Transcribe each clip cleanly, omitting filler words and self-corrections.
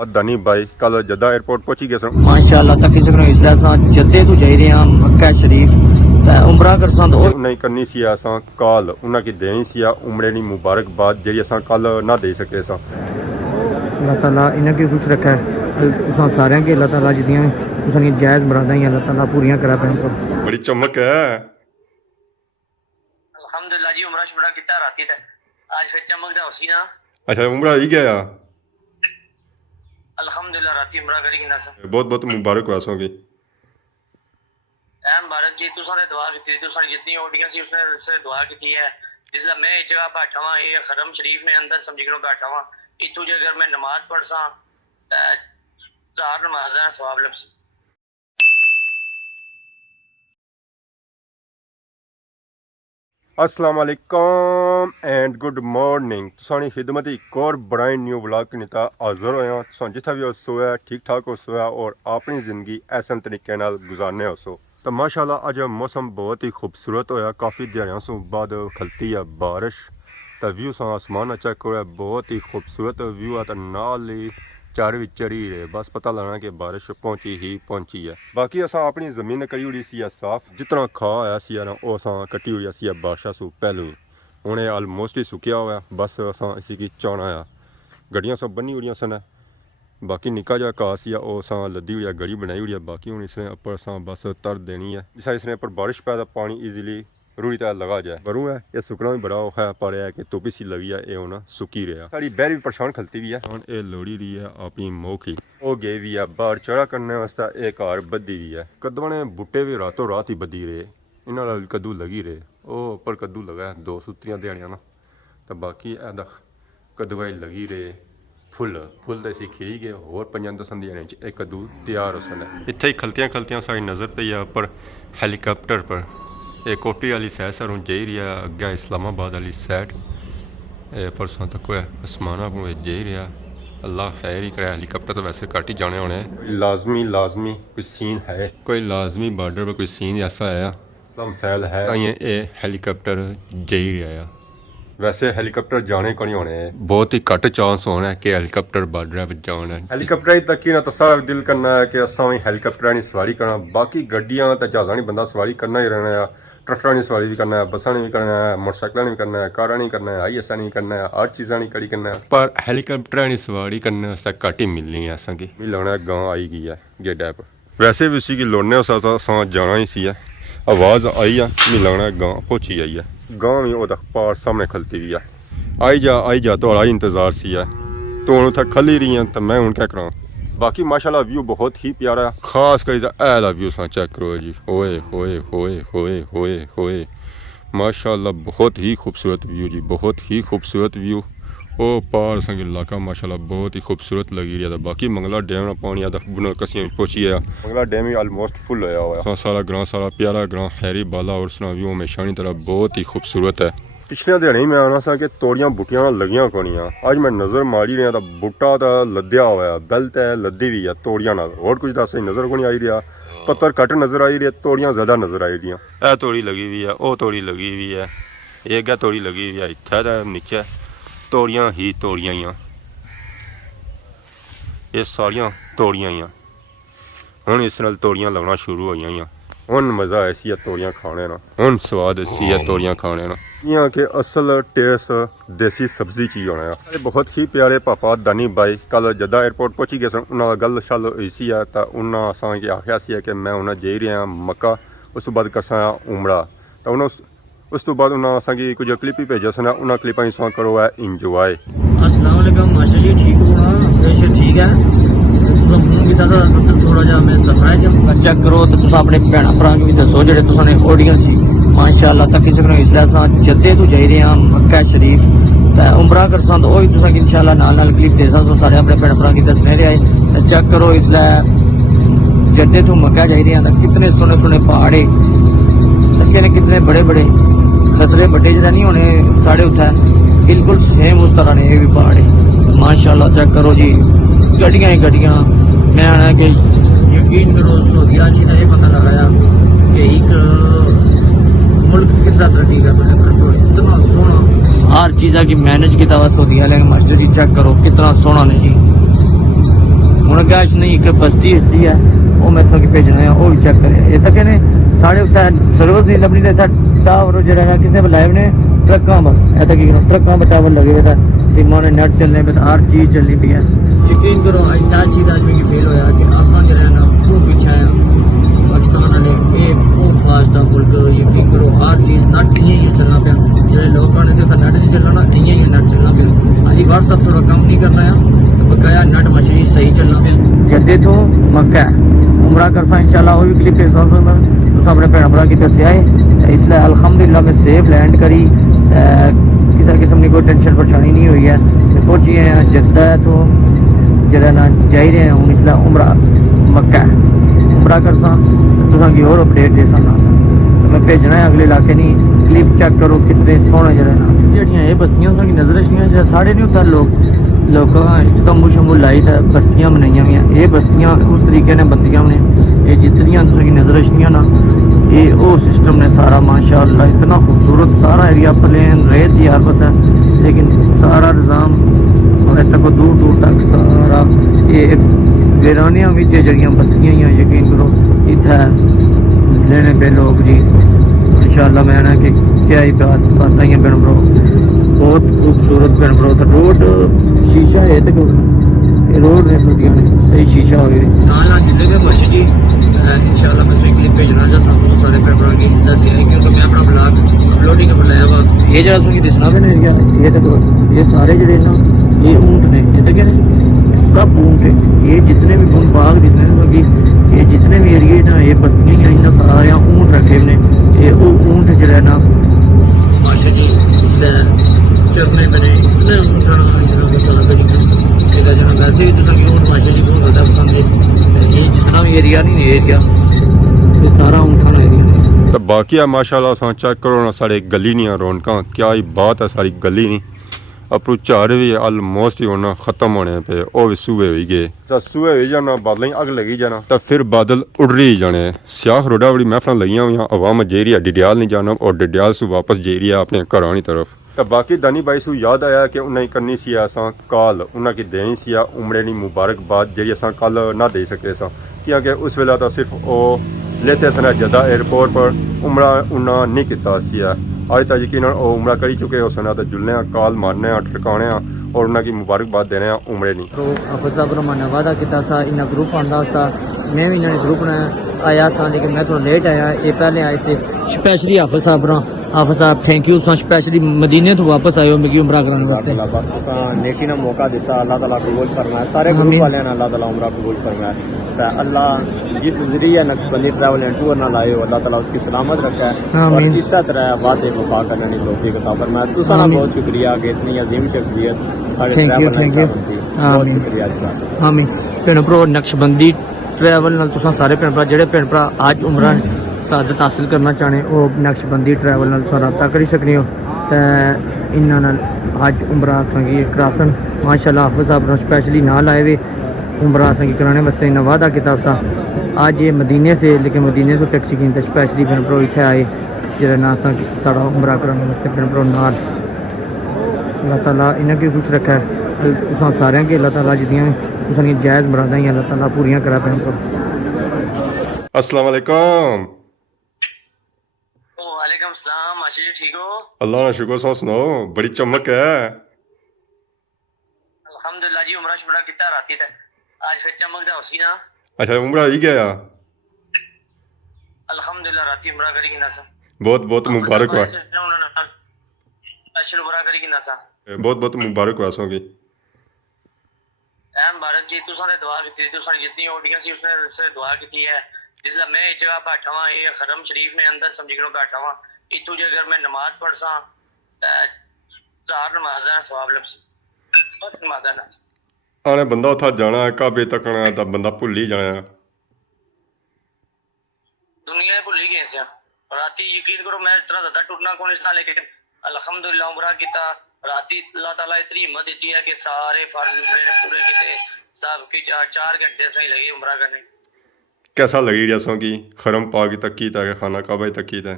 दानी भाई कल जद्दा एयरपोर्ट पहुंची गए सन माशाअल्लाह तकरीबन इसलिए असां जद्दे तो जाई रहे हैं मक्का शरीफ ते उमरा करसां तो नहीं करनी सी असां कल उन्हां की देनी सी उमरे दी मुबारकबाद जेड़ी असां कल ना दे सके सा। अल्लाह ताला इन्हां के खुश रखा है तुसां सारियां के अल्लाह ताला जिदियां तुसां दी जायज़ मुरादां ही अल्लाह ताला पूरियां करा पैन। बड़ी चमक है अल्हम्दुलिल्लाह जी उमरा शुमरा किता राती ते आज फिर चमक दा होसी ना। अच्छा उमरा ही गया अल्हम्दुलिल्लाह राती उमरा करी किना सा बहुत बहुत मुबारक हो आसों की ऐ मुबारक जी तुसां ने दुआ की तुसां जितनी ओडियां सी उसने से दुआ की है जिसला मैं इस जगह बैठा हां ये हरम शरीफ ने अंदर समझी करो बैठा हां इतू जे अगर मैं नमाज पढ़सा ते चार नमाज़ां सवाब लभसी। अस्सलाम वालेकुम एंड गुड मॉर्निंग तुसानी खिदमत एक और ब्रांड न्यू व्लॉग के निता हाजिर होया तुसां जिथा भी हो सोया ठीक ठाक हो सोया और अपनी ज़िंदगी ऐसे तरीके नाल गुजारने हो सो। तो माशाल्लाह अज मौसम बहुत ही खूबसूरत होया काफ़ी दिहाड़ियां सो बाद खलती है बारिश तो व्यू सा आसमान चेक हो बहुत ही खूबसूरत व्यू है तो नाल ही चार भी चरी है बस पता लगना कि बारिश पहुंची ही पहुंची है। बाकी असा अपनी जमीन करी हुई सी साफ जितना खा आया सी ना वो असा कटी हुई सी बारिशा सू पहलू हूँ आलमोस्ट ही सुकिया हुआ बस असा इसी की चाना आ गड्डियां सब बनी हुई सन बाकी निका जा घा सी वो असा लद्दी हुई गड़ी बनाई हुई है बाकी हूँ इसने उपर असा बस तर देनी है जिस इसने उपर बारिश पैदा पानी ईजीली रूढ़ी तरह लगा जाए बरू है ये सुकना भी बड़ा औखा है पर है कि धुप्प सी लगी है ये हूँ सुकी रहा साड़ी बैर भी परेशान खलती भी है हूँ ये लोड़ी रही है अपनी मोखी वो गई भी है बाहर चढ़ा करने वास्ते एक घर बद्धी भी है कद्दू ने बूटे भी रातों रात ही बद्धी रहे इन्होंने कद्दू लगी रहे वो उपर कद्दू लगा है 2 सुत्तियां दिहाड़ियां ना तो बाकी कद्दू लगी रहे फुल फुल तो असी खिरी गए होर 5-10 दिहाड़ियां एक कद्दू तैयार हो सन इत्थे ही खलतियां खलतियां साड़ी नज़र पई है उपर हैलीकॉप्टर पर ये कोटी वाली सैड सर हूँ जाई रही है अगे इस्लामाबाद वाली सैड परसों तक आसमाना को जाई रहा अल्लाह खैर ही करे हेलीकॉप्टर तो वैसे घट ही जाने होने लाजमी कोई सीन है कोई लाजमी बॉर्डर पर कोई सीन ऐसा है सैल है ये हेलीकॉप्टर जाई रहा है वैसे हेलीकॉप्टर जाने को नहीं होने बहुत ही घट चांस होना है कि हेलीकॉप्टर बॉर्डर पर जाना है हेलीकॉप्टर ही तक ही ना तो सारा दिल करना है कि असा भी हेलीकॉप्टर की सवारी करना बाकी गड्डियां तो जहाज़ा नहीं बंदा सवारी करना ही रहना है ट्रक्टर ने सवारी भी करना है बसा ने भी करना है मोटरसाइकिल ने भी करना है कारा नहीं करना है ISA नहीं करना है हर चीज़ा नहीं कड़ी करना है पर हेलीकॉप्टर की सवारी करने वास्ते घट ही मिलनी है असा की मिलना गांव आई गई है गेडा पर वैसे भी उसी की लोड़ने असा जाना ही सी है आवाज़ आई है मिलना गांव पहुँची आई है गांव भी वो पार सामने खलती भी है आई जा तो इंतज़ार सी है तो हूँ उत्थे खली रही है तो मैं हूँ क्या करा बाकी माशाल्लाह व्यू बहुत ही प्यारा है खास करी ऐला व्यू सा चेक करो जी होए होए होए होए होए होए माशाल्लाह बहुत ही खूबसूरत व्यू जी बहुत ही खूबसूरत व्यू ओ पार संग इलाका माशाल्लाह बहुत ही खूबसूरत लगी रहा था बाकी मंगला डैम पानी आता बुना कसियां पहुंची है मंगला डैम ही ऑलमोस्ट फुल होया हुआ सारा ग्रां सारा प्यारा ग्रां हैरी बाला और सुना व्यू हमेशा की तरह बहुत ही खूबसूरत है। पिछले दिहाड़े मैं आना सा कि तोड़ियां बूटियां लगियां कोनियां अज मैं नज़र मारी रहा तो बूटा तो लद्या हुआ है बेल्ट है लद्दी भी है तोड़ियां नाल और कुछ दस नज़र को नहीं आई रहा पत्थर घट नज़र आई रही तोड़ियां ज़्यादा नज़र आई रही ए तोड़ी लगी हुई है वो तोड़ी लगी हुई है एक गै तोड़ी लगी हुई है इत्थे नीचे तोड़ियां ही तोड़ियां ही ये सारियां तोड़ियां ही हुण इस नाल तोड़ियां लगना शुरू हो गई हुण मज़ा ऐसी है तोड़ियां खाने ना हुण स्वाद ऐसी है तोड़ियां खाने ना यहाँ के असल टेस्ट देसी सब्जी की होना है बहुत ही प्यारे पापा दानी भाई कल जद्दा एयरपोर्ट पहुंची गए सन उन्होंने गल शल हुई सी है तो उन्होंने असांखे आख्या सी कि मैं उन्हें जाई रहा मक्का उस तो बाद करसा उमरा तो उन्होंने उस तो बाद उन्होंने असांखे कुछ क्लिप ही भेजा सन उन्होंने क्लिपां असां करो है इंजॉय। अस्सलाम वालेकुम मास्टर जी ठीक हो फ्रेश ठीक है फोन किया था थोड़ा जा मैं सरप्राइज चेक करो तो तुम अपने भैन भरा भी दसो जो तुमने ऑडियंस सी माशाअल्लाह तकरीबन इसलिए अस जद्दे तो जाई रहे हैं मक्का शरीफ तो उमरा करसा तो वही तुम इंशाल्लाह नाल क्लिप दे सकते सारे अपने भैन भरा की दसने रहे तो चेक करो इसलिए जद्दे तो मक्का जाई रहे हैं तो कितने सोने सोने पहाड़े तो कितने बड़े बड़े खसरे बड़े जरा नहीं होने साढ़े उत्थे बिल्कुल सेम उस तरह ने ये भी पहाड़े माशाअल्लाह चेक करो जी गड्डियां ही गड्डियां मैं आना कि यकीन करो सऊदीया अच्छी ये पता लगाया कि एक मुल्क किस तरह तरक्की कर रहा है इतना सोना हर चीज़ की मैनेज किया हुआ सऊदीया वाले मास्टर जी चेक करो कितना सोना ने जी گنجائش نہیں کہ بستی ایسی ہے وہ میں تھوڑی بھیجنا ہے وہ بھی چیک کرے یہ تک نے ساڑھے اتنے سروس نہیں لبنی تھا ٹاور جو ہے کسی لائیو نے ٹرکاں پر ایسا کہ ٹرکاں پہ ٹاور لگے ہوئے تھا سیما نے نیٹ چلنے پہ ہر چیز چلنی پی ہے یقین کرو ہر چیز آج میں فیل ہوا کہ آسان جو رہنا وہ پیچھے ہے پاکستان والے یہ وہ فاسٹ ہے ملک یقین کرو ہر چیز نٹ نہیں ہی چلنا پیا جو لوگ آنے سے نیٹ نہیں چلنا نا نہیں ہی نیٹ چلنا پیا ہاں واٹس ایپ تھوڑا کم نہیں کرنا ہے تو بقایا نیٹ مچھلی صحیح چلنا پیا جدے تو مکہ عمرہ کرسا انشاءاللہ وہ بھی کلپ پیش تو اپنے بھن بھرا کی دسیا ہے اس لیے الحمدللہ میں سیف لینڈ کری کسی قسم کی کوئی ٹینشن پریشانی نہیں ہوئی ہے پہنچی ہیں جدہ تو جڑا نا جائی رہے ہیں ہوں اس لیے عمرہ مکہ عمرہ کرسا تو کی اور اپڈیٹ دے سکنا میں بھیجنا ہے اگلے علاقے نہیں کلپ چیک کرو کتنے سونے جڑے نا جہاں یہ بستیاں کی نظر اشیاں ساڑھے نہیں ہوتا لوگ تمبو شمبو لائی تھا بستیاں بنائی ہوئی یہ بستیاں اس طریقے نے بندیاں نے یہ جتنیاں کی نظر اشیاں نا یہ وہ سسٹم نے سارا ماشاء اللہ اتنا خوبصورت سارا ایریا پلین ریت کی ہر پتہ ہے لیکن سارا نظام اور تک دور دور تک سارا یہ ویرانیاں بھی جڑیاں بستیاں ہی یقین کرو اتنے لینے پہ لوگ جی انشاءاللہ میں نا کہ کیا ہی بات ہی بن برو بہت خوبصورت بن برو تو روڈ شیشہ ہے تو روڈ نے ٹوٹیاں نے صحیح شیشہ ہو گئی جتنے بھی مرشد جی انشاءاللہ میں تمہیں کلپ بھیجنا چاہتا ہوں سارے پیپر کی دسیا ہے کیونکہ میں اپنا بلاگ اپلوڈنگ پر لایا ہوا یہ جگہ تمہیں دسنا بھی نہیں گیا یہ تو یہ سارے جڑے نا یہ اونٹ نے یہ تو کہنے سب اونٹ ہے یہ جتنے بھی تم باغ جتنے بھی یہ جتنے بھی ایریے نا یہ بستیاں ہی ہیں سارے اونٹ رکھے نے یہ وہ اونٹ جڑا نا ماشاء جی اس لیے چرنے بنے اتنے اونٹ ویسے بھی تو اونٹ ماشاء جی بہت زیادہ پسند ہے یہ جتنا بھی ایریا نہیں ایریا یہ سارا اونٹاں ایریا تو باقی ہے ماشاءاللہ سان چیک کرو نا ساڑے گلی نہیں رونقاں کیا ہی بات ہے ساری گلی نہیں اپرو چار بھی آلموسٹ ہی ہونا ختم ہونے پہ وہ بھی صوبے ہوئی گئے تو صوبے ہوئی جانا بادل ہی اگ لگی جانا تو پھر بادل اڑ رہی جانے سیاہ روڈا بڑی محفل لگیاں ہوئی عوام جی رہی ہے ڈڈیال نہیں جانا اور ڈڈیال سے واپس جی رہی ہے اپنے گھرانی طرف تو باقی دانی بھائی سو یاد آیا کہ انہیں کرنی سی اساں کال انہیں کی دینی سی عمرے نی مبارکباد جی اساں کل نہ دے سکے سا کیونکہ اس ویلے تو صرف وہ لیتے سن جدہ ایئرپورٹ پر عمرہ انہاں نہیں کیتا سی آج تک یقیناً وہ عمرہ کری چکے ہو سنا تو جلنے کال مارنے ٹھکانے اور انہاں کی مبارکباد دینے عمرے نہیں تو حافظ صاحب رحمانہ وعدہ کیتا سا انہاں گروپ آندا سا میں بھی انہاں نے گروپ نے آیا سا لیکن میں تھوڑا لیٹ آیا یہ پہلے آئے سے اسپیشلی حافظ صاحب تھینک یو سا اسپیشلی مدینے تو واپس آئے ہو میری عمرہ کرانے واسطے بس تساں نیکی نا موقع دیتا اللہ تعالیٰ قبول فرمائے سارے گروپ والے اللہ تعالیٰ عمرہ قبول فرمائے تو اللہ جس ذریعے نقشبندی ٹریول اینڈ ٹور نہ لائے ہو اللہ تعالیٰ اس کی سلامت رکھا ہے اور اسی طرح وعدے وفا کرنے کی توفیق عطا فرمائے تساں نا بہت شکریہ کہ اتنی عظیم شخصیت سارے بہت شکریہ جناب آمین بھن بھرو نقشبندی ٹریول نال تساں سارے بھن بھرا جڑے بھن بھرا اج عمرہ سعادت حاصل کرنا چاہنے وہ نقشبندی ٹریول نال رابطہ کری سکنے ہو تے انہاں نال اج عمرہ سنگی کراسن ماشاءاللہ حافظ صاحب نے اسپیشلی نہ لائے ہوئے عمرہ سنگی کرانے واسطے انہاں وعدہ کیتا تھا آج یہ مدینے سے لیکن مدینے سے ٹیکسی کی اسپیشلی بھن بھرو اتنے آئے جڑا نا ساڑا عمرہ کرانے واسطے بھن بھرو نال اللہ تعالیٰ انہیں کی خوش رکھا ہے تساں سارے کے اللہ تعالیٰ جتنی تساں کی جائز مراداں ہی اللہ تعالیٰ پوریاں کرا بھن بھرو السلام علیکم وعلیکم السلام ماشاء جی ٹھیک ہو اللہ کا شکر سو سناؤ بڑی چمک ہے الحمدللہ جی عمرہ شمرہ کتا راتی تے آج پھر چمک دا اسی نا اچھا عمرہ ہی گیا الحمدللہ راتی عمرہ کری کنا سا بہت بہت مبارک ہوا اسپیشل عمرہ کری کنا سا بہت بہت مبارک ہوا سو کی اے مبارک جی تساں نے دعا کیتی تساں جتنی آڈینس سی اس نے دعا کیتی ہے جس میں ایک جگہ بیٹھا ہوا یہ حرم شریف میں اندر سمجھ کرو بیٹھا ہوا اتو جے اگر میں نماز پڑھ سا چار نمازاں ثواب لبس بہت نمازاں آنے بندہ اتھا جانا ہے کعبے تک آنا ہے تو بندہ بھول ہی جانا ہے دنیا بھول ہی گئے سے راتی یقین کرو میں اتنا زیادہ ٹوٹنا کون اس لیکن الحمدللہ عمرہ کیتا راتی اللہ تعالیٰ اتنی ہمت دیتی ہے کہ سارے فرض عمرے نے پورے کیتے سب کی 4 گھنٹے سے ہی لگے عمرہ کرنے کیسا لگی جیسوں کی حرم پاک تک کی تھا کہ خانہ کعبہ تک کی تھا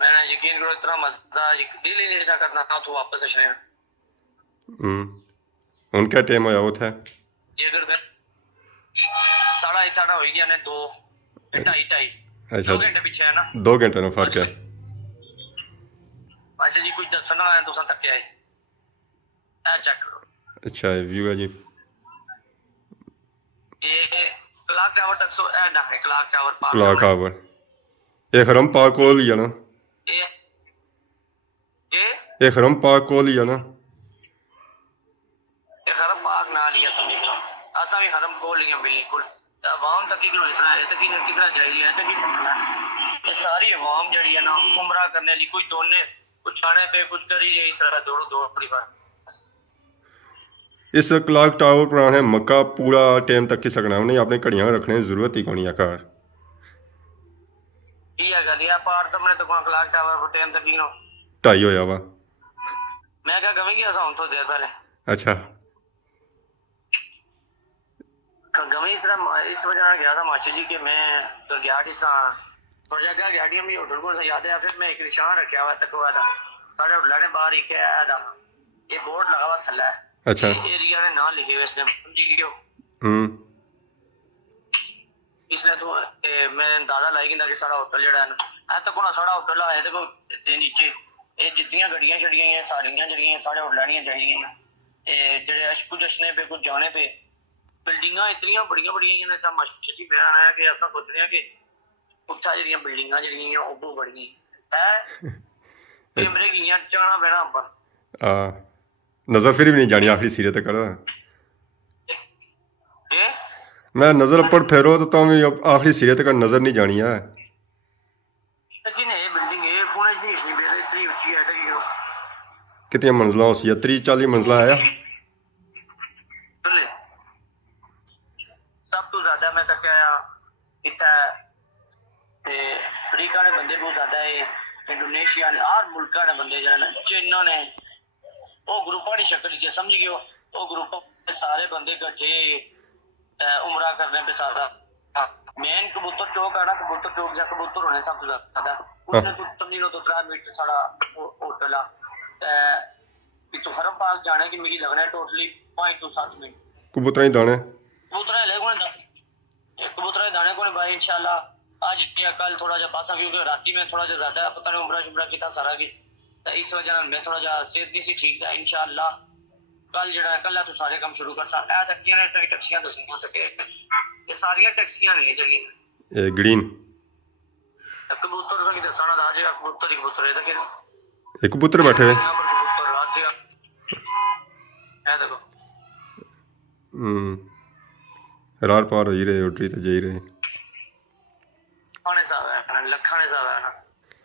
میں نے یقین کرو اتنا مزہ دل ہی نہیں سا کرنا تھا تو واپس اشنے ਹੁਣ ਕਿਆ ਟਾਈਮ ਹੋਇਆ ਉੱਥੇ? जेकर साढ़ा हो गया ने 2 2.5 अच्छा 2 घंटे पीछे है ना 2 घंटे का फर्क है। अच्छा जी कुछ दसना है तुसा तक है ए चेक करो। अच्छा व्यू है जी। ये क्लॉक टावर तक सो ए ना है क्लॉक टावर पास क्लॉक टावर ये हरम पाक कोल ही है ना? ये हरम पाक कोल ही है ना? ये हरम पाक ना लिया समझ लो असा भी हरम कोल लिया बिल्कुल। आवाम तक किलो इसरा है तक कितना चाहिए है तक ये सारी आवाम जड़ी है ना उम्रा करने लिए कुछ दोने कुछ खाने पे कुछ करी जाए इस तरह दौड़ो बड़ी बात। इस क्लॉक टावर पर मक्का पूरा टाइम तक ही सकना नहीं अपने घड़ियां रखने की जरूरत ही कोनी आकार ये गल या पार सामने तो क्लॉक टावर पर टाइम तक ही नो 2:30 होया वा। मैं क्या गमी गया सा तो देर पहले। अच्छा गमी इस वजह गया था मास्टर जी के मैं तो गया सा थोड़ा जगह गया भी होटल को याद है फिर मैं एक निशान रखा हुआ तक हुआ था साढ़े होटल ने बाहर ही क्या था ये बोर्ड लगा हुआ थल्ला है। अच्छा एरिया ने नाम लिखे हुए इसने समझी क्यों इसने तो मैं अंदाजा लाई कि सारा होटल जड़ा है तो कोना सारा होटल है देखो नीचे ये जितनी गड्डियां छड़ियां हैं सारियां जड़ियां सारे होटल नहीं चाहिए जेडे अशकु जश्ने पे कुछ जाने पे बिल्डिंगां इतनी बड़ियां बड़ियां ने मास्टर जी बयान आया कि ऐसा सोच रहे हैं कि उत्था जड़ियां बिल्डिंगां जड़ियां ओह बहुत बड़ियां है कैमरे गियां चाना पैना पर नजर फिर भी नहीं जानी आखिरी सिरे तक कर मैं नजर ऊपर फेरो तो तुम आखिरी सिरे तक नजर नहीं जानी है। कितनी मंजिला हो सी 30-40 मंजिला है सब तो ज्यादा मैं तक आया इतना अफ्रीका ने बंदे बहुत ज्यादा है इंडोनेशिया ने हर मुल्क ने बंदे जरा चाइना ने वो ग्रुपां की शक्ल च समझ गए वो ग्रुप सारे बंदे इकट्ठे उमरा करने पे सारा मेन कबूतर चौक है ना कबूतर चौक या कबूतर होने सब ज्यादा उसने तो समझ लो तो 3 मीटर सारा होटल है तो हरम पार्क जाने की मेरी लगना है टोटली 5 to 7 मिनट कबूतर ही दाने कबूतर दाने को भाई इंशाल्लाह आज या कल थोड़ा जा पासा क्योंकि राती में थोड़ा जा ज्यादा पता नहीं उमरा शुमरा कितना सारा की तो इस वजह मैं थोड़ा जा सेहत नहीं सी ठीक है इंशाल्लाह कल जड़ा कल तो सारे काम शुरू कर सा ए तकियां ने टैक्सियां दसनियां तक ये सारी टैक्सियां नहीं जड़ी ए ग्रीन कबूतर का दसना दा जे कबूतर ही कबूतर है तक एक कबूतर बैठे हुए कबूतर रात जे ए देखो रार पार हो ही रहे उठरी तो जा ही रहे खाने साहब है लखाने साहब है ना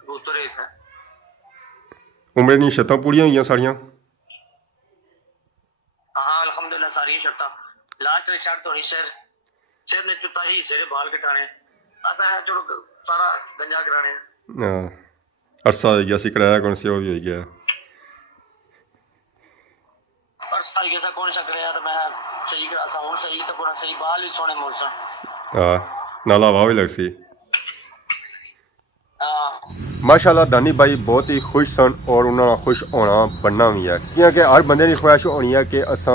कबूतर ही थे उमरे नी छत्तां पूरियां होईयां सारियां हाँ अल्हम्दुलिल्लाह सारी शर्तां लास्ट शर्त थोड़ी सिर ने चुता ही सिर बाल कटाने ऐसा है चलो सारा गंजा कराने अरसा हो गया सी कराया कौन सी वो भी हो गया अरसा ही कैसा कौन सा कराया तो मैं सही करा सा हूं सही तो पूरा सही बाल भी सोने मोल सन नाला हवा भी लग सी माशाल्लाह दानी भाई बहुत ही खुश सन और उन्होंने खुश होना बनना भी है क्योंकि हर बंदे की ख्वाहिश होनी है कि असा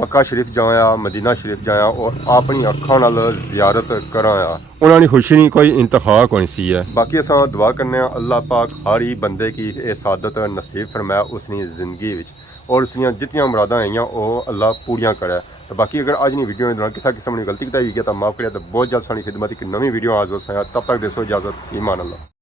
मक्का शरीफ जाया मदीना शरीफ जाया और अपनी अखा नाल जियारत कराया उन्होंने खुशी नहीं कोई इंतहा कोई सी है बाकी असा दुआ करने अल्लाह पाक हर ही बंदे की ये सादत नसीब फरमाया उसकी जिंदगी विच और उसनिया जितनी मुरादा आईयां वो अल्लाह पूरियां करे। तो बाकी अगर आज की वीडियो में दौरान किसी किस्म की गलती बताई गई तो माफ़ करें तो बहुत जल्द सारी खिदमत एक नवी वीडियो आज हो तब तक देसो इजाज़त ईमान अल्लाह।